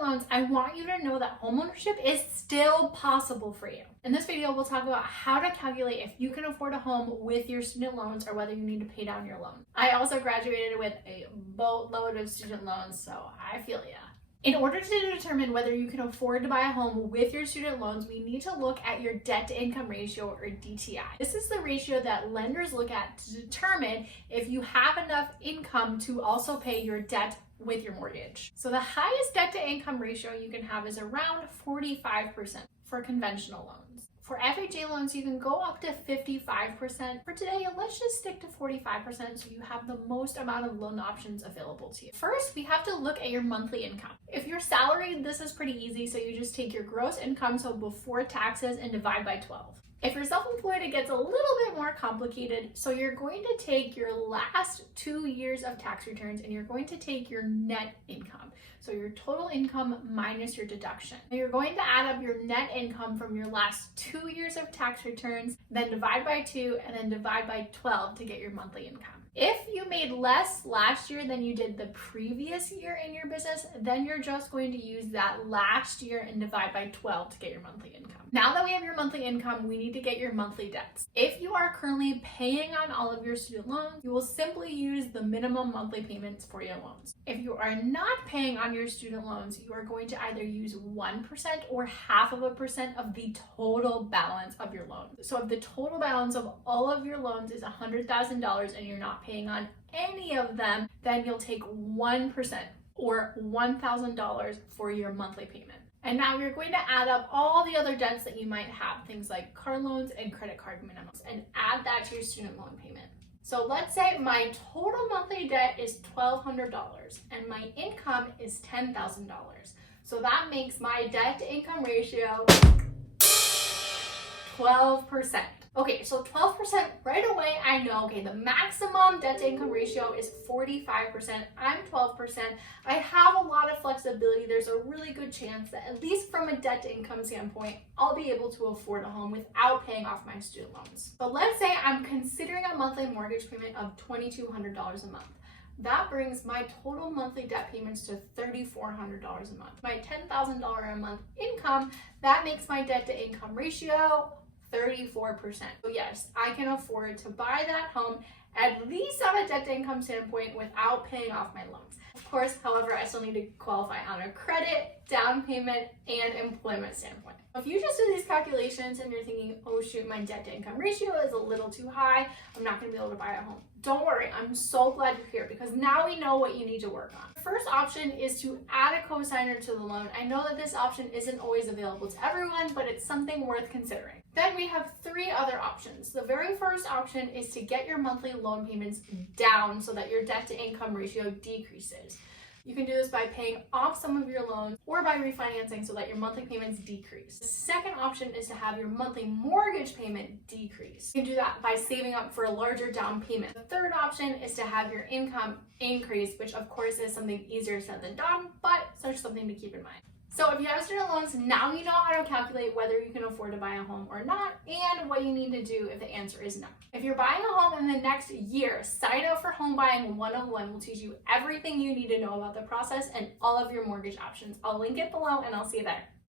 student loans, I want you to know that homeownership is still possible for you. In this video, we'll talk about how to calculate if you can afford a home with your student loans or whether you need to pay down your loan. I also graduated with a boatload of student loans, so I feel ya. In order to determine whether you can afford to buy a home with your student loans, we need to look at your debt-to-income ratio, or DTI. This is the ratio that lenders look at to determine if you have enough income to also pay your debt with your mortgage. So the highest debt-to-income ratio you can have is around 45% for conventional loans. For FHA loans, you can go up to 55%. For today, let's just stick to 45% so you have the most amount of loan options available to you. First, we have to look at your monthly income. If you're salaried, this is pretty easy. So you just take your gross income, so before taxes, and divide by 12. If you're self-employed, it gets a little bit more complicated. So you're going to take your last 2 years of tax returns and you're going to take your net income. So your total income minus your deduction. And you're going to add up your net income from your last 2 years of tax returns, then divide by 2, and then divide by 12 to get your monthly income. If you made less last year than you did the previous year in your business, then you're just going to use that last year and divide by 12 to get your monthly income. Now that we have your monthly income, we need to get your monthly debts. If you are currently paying on all of your student loans, you will simply use the minimum monthly payments for your loans. If you are not paying on your student loans, you are going to either use 1% or 0.5% of the total balance of your loan. So if the total balance of all of your loans is $100,000 and you're not paying on any of them, then you'll take 1% or $1,000 for your monthly payment. And now we're going to add up all the other debts that you might have, things like car loans and credit card minimums, and add that to your student loan payment. So let's say my total monthly debt is $1,200 and my income is $10,000. So that makes my debt to income ratio 12%. Okay, so 12% right away, I know, okay, the maximum debt to income ratio is 45%. I'm 12%. I have a lot of flexibility. There's a really good chance that, at least from a debt to income standpoint, I'll be able to afford a home without paying off my student loans. But let's say I'm considering a monthly mortgage payment of $2,200 a month. That brings my total monthly debt payments to $3,400 a month. My $10,000 a month income, that makes my debt to income ratio 34%. So yes, I can afford to buy that home, at least on a debt to income standpoint, without paying off my loans. Of course, however, I still need to qualify on a credit, down payment, and employment standpoint. If you just do these calculations and you're thinking, oh shoot, my debt to income ratio is a little too high, I'm not gonna be able to buy a home. Don't worry, I'm so glad you're here because now we know what you need to work on. The first option is to add a cosigner to the loan. I know that this option isn't always available to everyone, but it's something worth considering. Then we have 3 other options. The very first option is to get your monthly loan payments down so that your debt to income ratio decreases. You can do this by paying off some of your loans or by refinancing so that your monthly payments decrease. The second option is to have your monthly mortgage payment decrease. You can do that by saving up for a larger down payment. The third option is to have your income increase, which of course is something easier said than done, but it's just something to keep in mind. So if you have student loans, now you know how to calculate whether you can afford to buy a home or not, and what you need to do if the answer is no. If you're buying a home in the next year, sign up for Home Buying 101. We'll teach you everything you need to know about the process and all of your mortgage options. I'll link it below and I'll see you there.